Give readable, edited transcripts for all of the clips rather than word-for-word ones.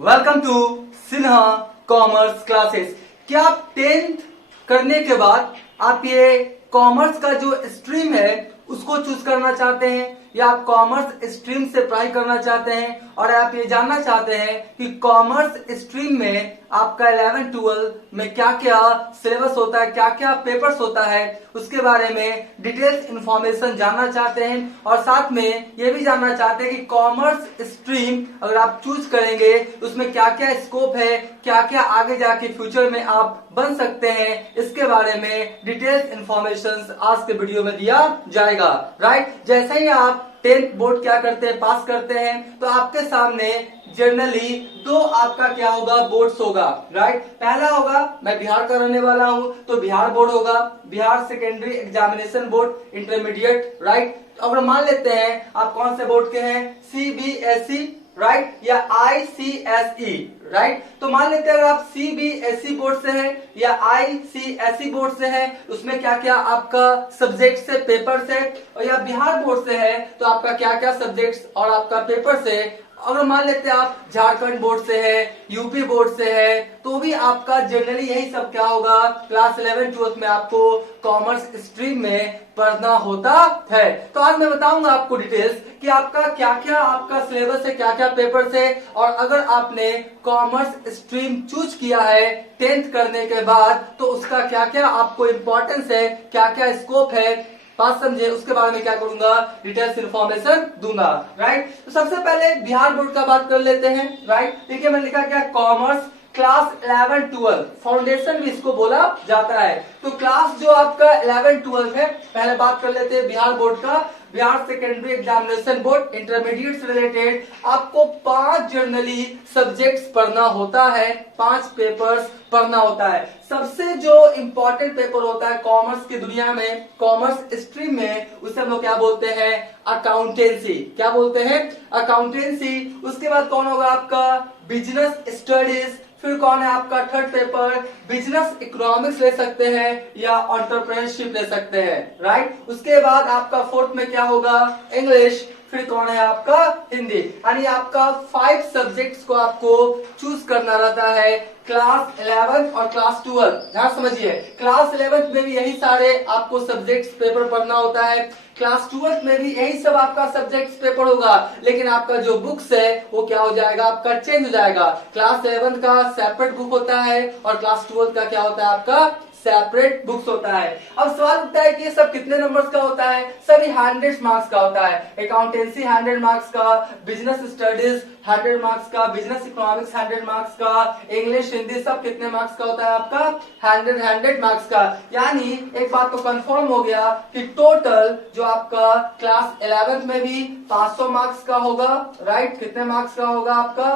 Welcome to Sinha commerce classes. क्या आप 10th करने के बाद आप ये कॉमर्स का जो स्ट्रीम है उसको चूज करना चाहते हैं, या आप कॉमर्स स्ट्रीम से पढ़ाई करना चाहते हैं और आप ये जानना चाहते हैं कि कॉमर्स स्ट्रीम में आपका 11-12 में क्या क्या सिलेबस होता है, क्या क्या पेपर्स होता है, उसके बारे में डिटेल्स इंफॉर्मेशन जानना चाहते हैं और साथ में ये भी जानना चाहते हैं कि कॉमर्स स्ट्रीम अगर आप चूज करेंगे उसमें क्या क्या स्कोप है, क्या क्या आगे जाके फ्यूचर में आप बन सकते हैं, इसके बारे में डिटेल्स इंफॉर्मेशन आज के वीडियो में दिया जाएगा। राइट, जैसे ही आप 10th बोर्ड क्या करते हैं, पास करते हैं, तो आपके सामने जनरली दो आपका क्या होगा, बोर्ड्स होगा। राइट, पहला होगा, मैं बिहार का रहने वाला हूं तो बिहार बोर्ड होगा, Bihar secondary examination board intermediate. Right, अगर मान लेते हैं आप कौन से बोर्ड के हैं, सीबीएसई राइट या आईसीएसई। राइट, तो मान लेते हैं अगर आप सीबीएसई बोर्ड से हैं या आईसीएसई बोर्ड से हैं, उसमें क्या क्या आपका सब्जेक्ट से पेपर से, और या बिहार बोर्ड से है तो आपका क्या क्या सब्जेक्ट्स और आपका पेपर से। अगर मान लेते हैं आप झारखंड बोर्ड से है, यूपी बोर्ड से है, तो भी आपका जनरली यही सब क्या होगा, क्लास 11-12 में आपको कॉमर्स स्ट्रीम में पढ़ना होता है। तो आज मैं बताऊंगा आपको डिटेल्स कि आपका क्या क्या आपका सिलेबस है, क्या क्या पेपर्स है, और अगर आपने कॉमर्स स्ट्रीम चूज किया है 10th करने के बाद तो उसका क्या क्या आपको इंपॉर्टेंस है, क्या क्या स्कोप है, बात समझे, उसके बारे में क्या करूंगा, डिटेल्स इंफॉर्मेशन दूंगा। राइट, तो सबसे पहले बिहार बोर्ड का बात कर लेते हैं। राइट, देखिए मैंने लिखा क्या, कॉमर्स क्लास 11-12 फाउंडेशन भी इसको बोला जाता है। तो क्लास जो आपका 11-12 है, पहले बात कर लेते हैं बिहार बोर्ड का। Bihar secondary examination board intermediate से रिलेटेड आपको 5 जर्नली सब्जेक्ट्स पढ़ना होता है, 5 पेपर्स पढ़ना होता है। सबसे जो इंपॉर्टेंट पेपर होता है कॉमर्स की दुनिया में, कॉमर्स स्ट्रीम में, उसे हम लोग क्या बोलते हैं, अकाउंटेंसी। क्या बोलते हैं, अकाउंटेंसी। उसके बाद कौन होगा आपका, बिजनेस स्टडीज। फिर कौन है आपका थर्ड पेपर, बिजनेस इकोनॉमिक्स ले सकते हैं या एंटरप्रेन्योरशिप ले सकते हैं। राइट, उसके बाद आपका फोर्थ में क्या होगा, इंग्लिश। फिर कौन है आपका, हिंदी। यानी आपका 5 सब्जेक्ट्स को आपको चूज करना रहता है क्लास 11 और क्लास 12। ध्यान समझिए, क्लास 11 में भी यही सारे आपको सब्जेक्ट्स पेपर पढ़ना होता है, क्लास 12 में भी यही सब आपका सब्जेक्ट्स पेपर होगा, लेकिन आपका जो बुक्स है वो क्या हो जाएगा, आपका चेंज हो जाएगा। क्लास 11 का सेपरेट बुक होता है और क्लास 12 का क्या होता है, आपका सेपरेट बुक्स होता है। अब सवाल उठता है कि ये सब कितने नंबर्स का होता है, सभी 100 मार्क्स का होता है। अकाउंटेंसी 100 मार्क्स का, बिजनेस स्टडीज 100 मार्क्स का, बिजनेस इकोनॉमिक्स 100 मार्क्स का, इंग्लिश हिंदी सब कितने मार्क्स का होता है आपका, 100 मार्क्स का। यानी एक बात तो कंफर्म हो गया कि टोटल जो आपका क्लास 11 में भी 500 मार्क्स का होगा। राइट, कितने मार्क्स का होगा आपका,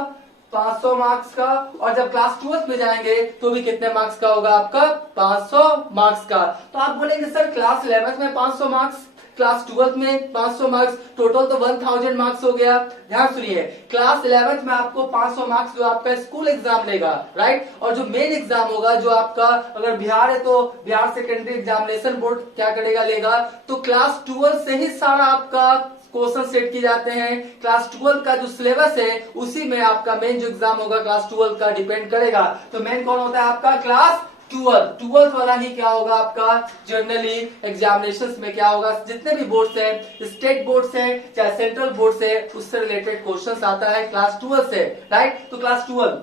500 मार्क्स का, और जब क्लास 12 में जाएंगे तो भी कितने मार्क्स का होगा आपका, 500 मार्क्स का। तो आप बोलेंगे सर क्लास 11 में 500 मार्क्स, क्लास 12 में 500 मार्क्स, टोटल तो 1000 मार्क्स हो गया। ध्यान सुनिए, क्लास 11 में आपको 500 मार्क्स जो आपका स्कूल एग्जाम लेगा। राइट, और जो मेन एग्जाम होगा जो आपका, अगर बिहार है तो बिहार सेकेंडरी एग्जामिनेशन बोर्ड क्या करेगा, लेगा, तो क्लास 12 से ही सारा आपका क्वेश्चन सेट किए जाते हैं। क्लास 12 का जो सिलेबस है उसी में आपका मेन जो एग्जाम होगा क्लास 12 का डिपेंड करेगा। तो मेन कौन होता है आपका, क्लास 12 वाला ही क्या होगा आपका जनरली एग्जामिनेशंस में क्या होगा, जितने भी बोर्ड है, स्टेट बोर्ड से चाहे सेंट्रल बोर्ड से, उससे रिलेटेड क्वेश्चन आता है क्लास 12 से। राइट, तो क्लास 12।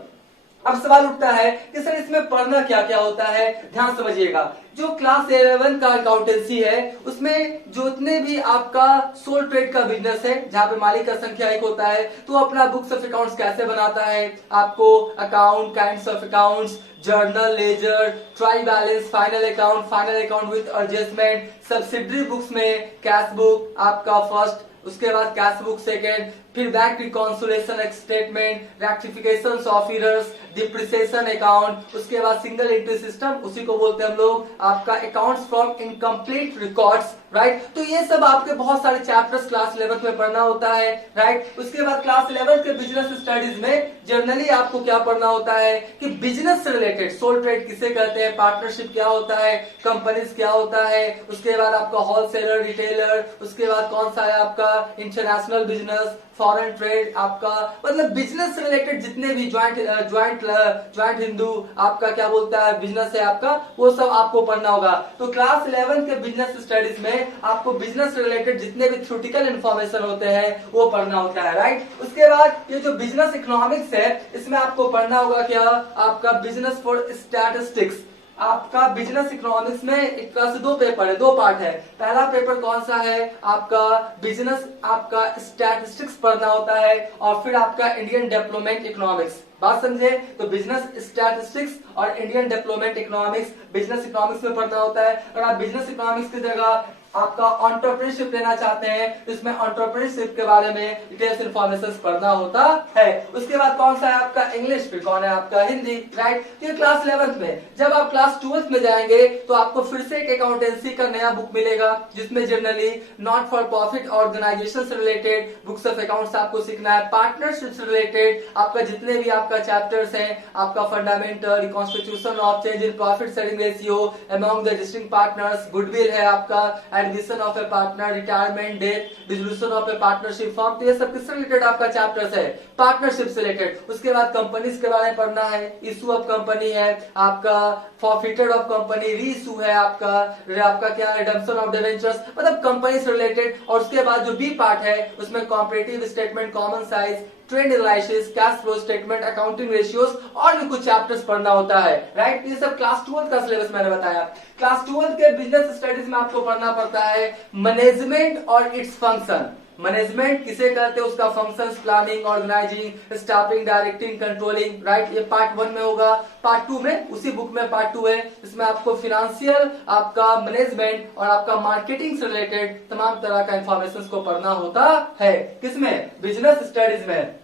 अब सवाल उठता है कि सर इसमें पढ़ना क्या क्या होता है। ध्यान समझिएगा, जो क्लास 11 का अकाउंटेंसी है उसमें जितने भी आपका सोल ट्रेड का बिजनेस है, जहां पे मालिक का संख्या 1 होता है, तो अपना बुक्स ऑफ अकाउंट्स कैसे बनाता है, आपको account, kinds of accounts, journal, ledger, trial balance, final account with adjustment, subsidiary books में कैश बुक आपका फर्स्ट, उसके बाद कैश बुक सेकेंड, फिर bank reconciliation statement, rectification of errors, depreciation account, उसके बाद सिंगल एंट्री सिस्टम, उसी को बोलते हैं हम लोग आपका accounts from incomplete records. Right, तो ये सब आपके बहुत सारे चैप्टर्स क्लास 11 में पढ़ना होता है। राइट, उसके बाद क्लास 11 के बिजनेस स्टडीज में जनरली आपको क्या पढ़ना होता है कि बिजनेस से रिलेटेड, सोल ट्रेड किसे कहते हैं, पार्टनरशिप क्या होता है, कंपनीज क्या होता है, उसके बाद आपका होलसेलर, रिटेलर, उसके बाद कौन सा है आपका इंटरनेशनल बिजनेस, फॉरेन ट्रेड, आपका मतलब बिजनेस से रिलेटेड जितने भी ज्वाइंट हिंदू, आपका क्या बोलता है बिजनेस है आपका, वो सब आपको पढ़ना होगा। तो क्लास 11 के बिजनेस स्टडीज में आपको बिजनेस से रिलेटेड जितने भी थ्योरेटिकल इंफॉर्मेशन होते हैं वो पढ़ना होता है, राइट। उसके बाद ये जो बिजनेस इकोनॉमिक्स है इसमें आपको पढ़ना होगा क्या, आपका बिजनेस फॉर स्टैटिस्टिक्स। आपका बिजनेस इकोनॉमिक्स में एक तरह से दो पेपर है, दो पार्ट है। पहला पेपर कौन सा है आपका, बिजनेस आपका स्टैटिस्टिक्स पढ़ना होता है, और फिर आपका इंडियन डेवलपमेंट इकोनॉमिक्स। बात समझे, तो बिजनेस स्टैटिस्टिक्स और Indian development economics business economics में पढ़ना होता है। और आप बिजनेस इकोनॉमिक्स की जगह आपका एंटरप्रेन्योरशिप लेना चाहते हैं तो इसमें एंटरप्रेन्योरशिप के बारे में डिटेल्स इन्फॉर्मेशन पढ़ना होता है। उसके बाद कौन सा है आपका इंग्लिश, फिर कौन है आपका हिंदी, राइट। ये क्लास 11th में। जब आप क्लास 12th में जाएंगे तो आपको फिर से एक अकाउंटेंसी का नया बुक मिलेगा जिसमें generally not for profit organisation से रिलेटेड बुक्स ऑफ अकाउंट्स आपको सीखना है। पार्टनरशिप से रिलेटेड आपका जितने भी आपका चैप्टर्स हैं, आपका fundamental, reconstitution of change in profit sharing ratio among the distinct partners, goodwill है आपका, admission of a partner, retirement death, dissolution of a partnership firm. तो ये सब किससे रिलेटेड आपका चैप्टर्स है, पार्टनरशिप से रिलेटेड। उसके बाद कंपनीज के बारे में पढ़ना है, इशू ऑफ कंपनी है आपका, फॉरफिटेड ऑफ कंपनी, री इशू है आपका क्या, रिडम्पशन ऑफ डिबेंचर्स, मतलब कंपनी से रिलेटेड। और उसके बाद जो बी पार्ट है उसमें comparative statement, common size, trend analysis, cash flow statement, accounting ratios और भी कुछ चैप्टर्स पढ़ना होता है, राइट। ये सब क्लास 12 का सिलेबस मैंने बताया। क्लास 12 के बिजनेस स्टडीज में आपको पढ़ना पड़ता है मैनेजमेंट और इट्स फंक्शन। मैनेजमेंट किसे कहते हैं, उसका functions, planning, organising, staffing, directing, controlling, right. ये पार्ट 1 में होगा। पार्ट 2 में, उसी बुक में पार्ट 2 है, इसमें आपको फिनेंशियल, आपका मैनेजमेंट और आपका मार्केटिंग से रिलेटेड तमाम तरह का इंफॉर्मेशन को पढ़ना होता है। किसमें, बिजनेस स्टडीज में।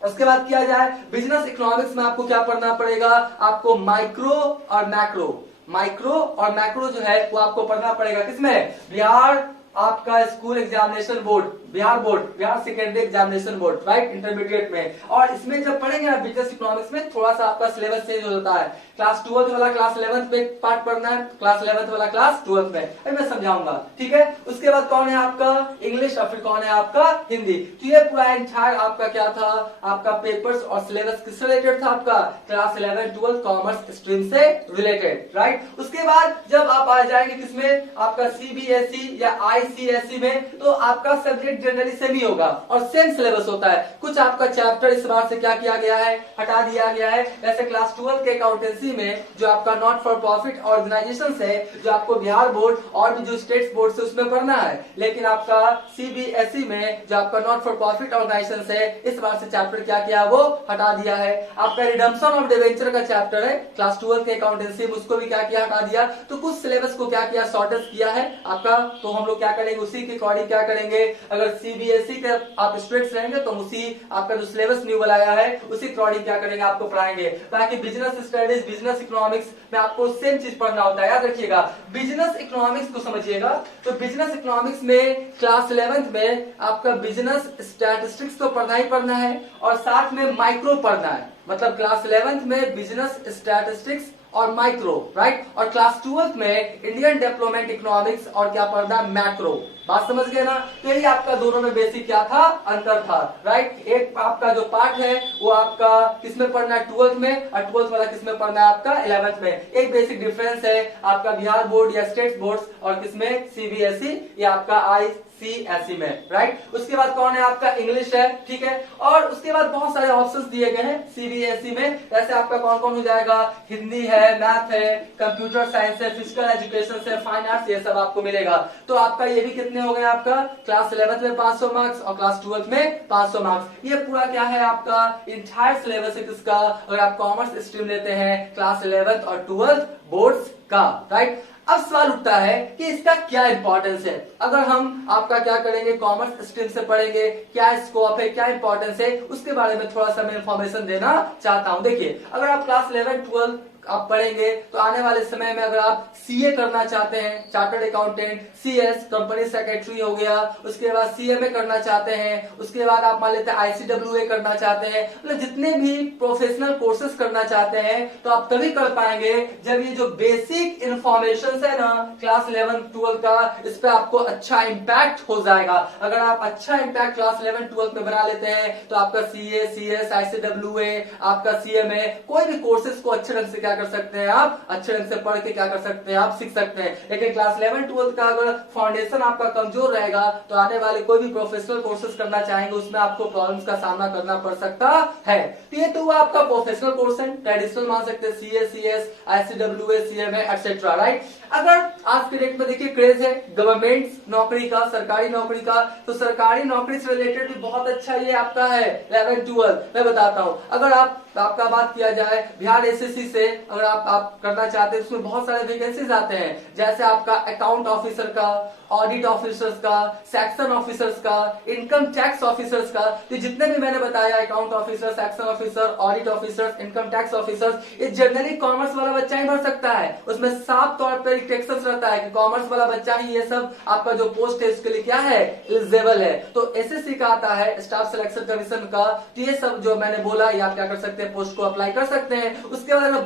उसके बाद किया जाए बिजनेस इकोनॉमिक्स में आपको क्या पढ़ना पड़ेगा, आपको माइक्रो और मैक्रो। माइक्रो और मैक्रो जो है वो आपको पढ़ना पड़ेगा किसमें, बिहार आपका school examination board, Bihar secondary examination board, right, intermediate में। और इसमें जब पढ़ेंगे ना बिजनेस इकोनॉमिक्स में थोड़ा सा आपका सिलेबस चेंज हो जाता है। क्लास 12th वाला क्लास 11th में पार्ट पढ़ना है, क्लास 11th वाला क्लास 12th में, अभी मैं समझाऊंगा, ठीक है। उसके बाद कौन है आपका इंग्लिश और फिर कौन है आपका हिंदी। तो ये पूरा एंटायर आपका क्या था, आपका पेपर्स और सिलेबस किससे रिलेटेड था, आपका क्लास 11 12 कॉमर्स स्ट्रीम से रिलेटेड, राइट। उसके बाद जब आप आ जाएंगे किसमें, आपका सीबीएसई या आईसीएसई में, तो आपका सब्जेक्ट जनरली सेम ही होगा और सेम सिलेबस होता है। कुछ आपका चैप्टर इस बार से क्या किया गया है, हटा दिया गया है। जैसे क्लास 12 के अकाउंटेंसी में जो आपका नॉट फॉर प्रॉफिट ऑर्गेनाइजेशन है, जो आपको बिहार बोर्ड और भी जो स्टेट बोर्ड से उसमें पढ़ना है, लेकिन आपका सीबीएसई में जो आपका नॉट फॉर प्रॉफिट ऑर्गेनाइजेशन है, इस बार से चैप्टर क्या किया, वो हटा दिया है। आपका रिडम्पशन ऑफ डिबेंचर का चैप्टर है क्लास 12 के अकाउंटेंसी में, उसको भी क्या किया, हटा दिया। तो कुछ सिलेबस को क्या किया, शॉर्टेज किया है आपका। तो हम लोग क्या करेंगे, उसी के अकॉर्डिंग क्या करेंगे, अगर सीबीएसई के आप स्टूडेंट्स रहेंगे तो उसी आपका जो सिलेबस न्यू बनाया है उसी अकॉर्डिंग क्या करेंगे, आपको पढ़ाएंगे। बाकी बिजनेस स्टडीज, बिजनेस इकोनॉमिक्स में आपको सेम चीज पढ़ना होता है, याद रखिएगा। बिजनेस इकोनॉमिक्स को समझिएगा, तो बिजनेस इकोनॉमिक्स में क्लास 11th में आपका बिजनेस स्टैटिस्टिक्स तो पढ़ना ही पढ़ना है और साथ में माइक्रो पढ़ना है। मतलब क्लास 11th में बिजनेस स्टैटिस्टिक्स और माइक्रो, राइट। और क्लास 12th में इंडियन डेवलपमेंट इकोनॉमिक्स और क्या पढ़ना, मैक्रो। बात समझ गए ना। तो यही आपका दोनों में बेसिक क्या था, अंतर था, राइट। एक आपका जो पार्ट है वो आपका किसमें पढ़ना है, 12th में, और 12th वाला किसमें पढ़ना है, आपका 11th में। एक बेसिक डिफरेंस है आपका बिहार बोर्ड या स्टेट बोर्ड और किसमें, सीबीएसई या आपका आईसीएसई में, राइट। उसके बाद कौन है आपका इंग्लिश है, ठीक है। और उसके बाद बहुत सारे ऑप्शंस दिए गए हैं सीबीएसई में, जैसे आपका कौन कौन हो जाएगा, हिंदी है, मैथ है, कंप्यूटर साइंस है, फिजिकल एजुकेशन है, फाइन आर्ट्स, ये सब आपको मिलेगा। तो आपका ये भी कितने हो गए, आपका क्लास 11th में 500 मार्क्स और क्लास 12th में 500 मार्क्स। ये पूरा क्या है आपका इंटायर सिलेबस है किसका, अगर आप कॉमर्स स्ट्रीम लेते हैं क्लास 11th और 12th बोर्ड्स का, राइट। अब सवाल उठता है कि इसका क्या इंपॉर्टेंस है। अगर हम आपका क्या करेंगे, कॉमर्स स्ट्रीम से पढ़ेंगे, क्या स्कोप है, क्या इंपॉर्टेंस है, उसके बारे में थोड़ा सा मैं इंफॉर्मेशन देना चाहता हूं। देखिए, अगर आप क्लास 11 12 आप पढ़ेंगे तो आने वाले समय में अगर आप सीए करना चाहते हैं, chartered accountant, CS company secretary हो गया, उसके बाद सीएमए करना चाहते हैं, उसके बाद आप मान लेते हैं आईसीडब्ल्यूए करना चाहते हैं, मतलब जितने भी प्रोफेशनल कोर्सेज करना चाहते हैं तो आप तभी कर पाएंगे जब ये जो बेसिक इंफॉर्मेशन है ना क्लास 11-12 का, इस पे आपको अच्छा इंपैक्ट हो जाएगा। अगर आप अच्छा इंपैक्ट क्लास 11-12 में बना लेते हैं तो आपका सीए, सीएस, आईसीडब्ल्यूए, आपका सीएमए, कोई भी कोर्सेज को अच्छे ढंग से क्या कर सकते हैं, आप अच्छे ढंग से पढ़ के क्या कर सकते हैं, आप सीख सकते हैं। लेकिन क्लास 11-12 का अगर फाउंडेशन आपका कमजोर रहेगा तो आने वाले कोई भी प्रोफेशनल कोर्सेज करना चाहेंगे उसमें आपको प्रॉब्लम्स का सामना करना पड़ सकता है। तो ये तो हुआ आपका प्रोफेशनल कोर्स है, ट्रेडिशनल मान सकते हैं, CA, CS, ICWA, CMA etcetera, right. अगर आज के डेट में देखिए क्रेज है गवर्नमेंट नौकरी का, सरकारी नौकरी का, तो सरकारी नौकरी से रिलेटेड भी बहुत अच्छा ये आपका है 11-12। मैं बताता हूं, अगर आपका बात किया जाए बिहार एसएससी से अगर आप करना चाहते हैं उसमें बहुत सारे वैकेंसीज आते हैं, जैसे आपका अकाउंट ऑफिसर का, ऑडिट ऑफिसर्स का, सेक्शन ऑफिसर्स का, इनकम टैक्स ऑफिसर्स का। तो जितने भी मैंने बताया account officer, section officer, audit officers, income tax officers, ये जनरली कॉमर्स वाला बच्चा ही भर सकता है। उसमें साफ तौर पर रिस्ट्रिक्शंस रहता है कि कॉमर्स वाला बच्चा ही ये सब आपका जो पोस्ट है उसके लिए क्या है, एलिजिबल है। तो एसएससी का आता है स्टाफ सिलेक्शन कमीशन का, तो ये सब जो मैंने बोला ये आप क्या कर सकते हैं, पोस्ट को अप्लाई कर सकते हैं। उसके बाद अगर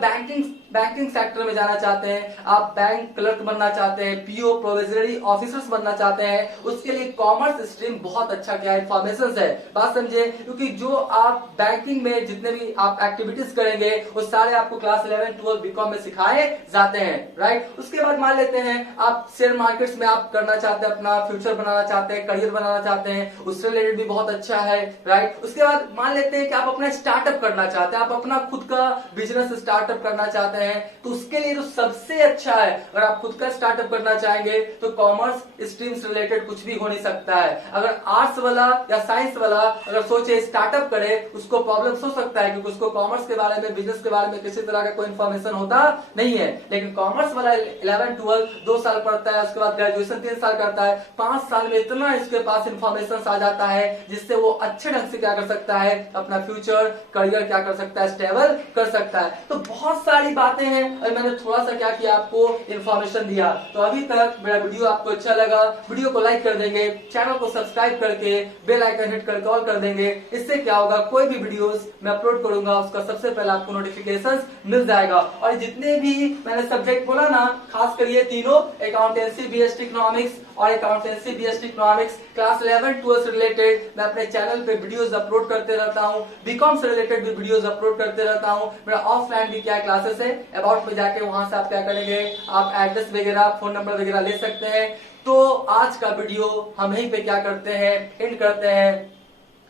बैंकिंग सेक्टर में जाना चाहते हैं, आप बैंक क्लर्क बनना चाहते हैं, पीओ प्रोविजनरी ऑफिसर्स बनना चाहते हैं, उसके लिए कॉमर्स स्ट्रीम बहुत अच्छा क्या इन्फॉर्मेशन है, बात समझे। क्योंकि जो आप बैंकिंग में जितने भी आप एक्टिविटीज करेंगे वो सारे आपको क्लास 11-12 बीकॉम में सिखाए जाते हैं, राइट। उसके बाद मान लेते हैं आप शेयर मार्केट्स में आप करना चाहते हैं, अपना फ्यूचर बनाना चाहते हैं, करियर बनाना चाहते हैं, उससे रिलेटेड भी बहुत अच्छा है, राइट। उसके बाद मान लेते हैं कि आप अपना स्टार्टअप करना चाहते हैं, आप अपना खुद का बिजनेस स्टार्टअप करना चाहते हैं, तो उसके लिए तो सबसे अच्छा है अगर आप खुद का स्टार्टअप करना चाहेंगे तो कॉमर्स स्ट्रीम से रिलेटेड कुछ भी हो नहीं सकता है। अगर आर्ट्स वाला या साइंस वाला अगर सोचे स्टार्टअप करे उसको प्रॉब्लम हो सकता है, क्योंकि उसको कॉमर्स के बारे में, बिजनेस के बारे में किसी तरह का कोई इन्फॉर्मेशन होता नहीं है। लेकिन कॉमर्स वाला 11-12 2 साल पढ़ता है, उसके बाद ग्रेजुएशन 3 साल करता है, 5 साल में इतना इसके पास इन्फॉर्मेशन आ जाता है जिससे वो अच्छे ढंग से क्या कर सकता है, अपना फ्यूचर करियर क्या कर सकता है, स्टेबल कर सकता है। तो बहुत सारी बातें हैं और मैंने थोड़ा सा क्या किया, आपको इन्फॉर्मेशन दिया। तो अभी तक मेरा वीडियो आपको अच्छा लगा, वीडियो को लाइक कर देंगे, चैनल को सब्सक्राइब करके बेल आइकन हिट करके ऑल कर देंगे। इससे क्या होगा, कोई भी वीडियोस मैं अपलोड करूंगा उसका सबसे पहले आपको नोटिफिकेशन मिल जाएगा। और जितने भी मैंने सब्जेक्ट बोला ना, खास कर ये तीनों अकाउंटेंसी, बीएसटी इकोनॉमिक्स और अकाउंटेंसी बीएसटी इकोनॉमिक्स क्लास 11-12 से रिलेटेड मैं अपने चैनल पे वीडियोस अपलोड करते रहता हूँ। बीकॉम से रिलेटेड भी वीडियोस अपलोड करते रहता हूँ। मेरा ऑफलाइन भी क्या क्लासेस है, अबाउट में जाके वहां से आप क्या करेंगे, आप एड्रेस वगैरह, फोन नंबर वगैरह ले सकते हैं। तो आज का वीडियो हम यहीं पे क्या करते हैं, एंड करते हैं।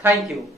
Thank you.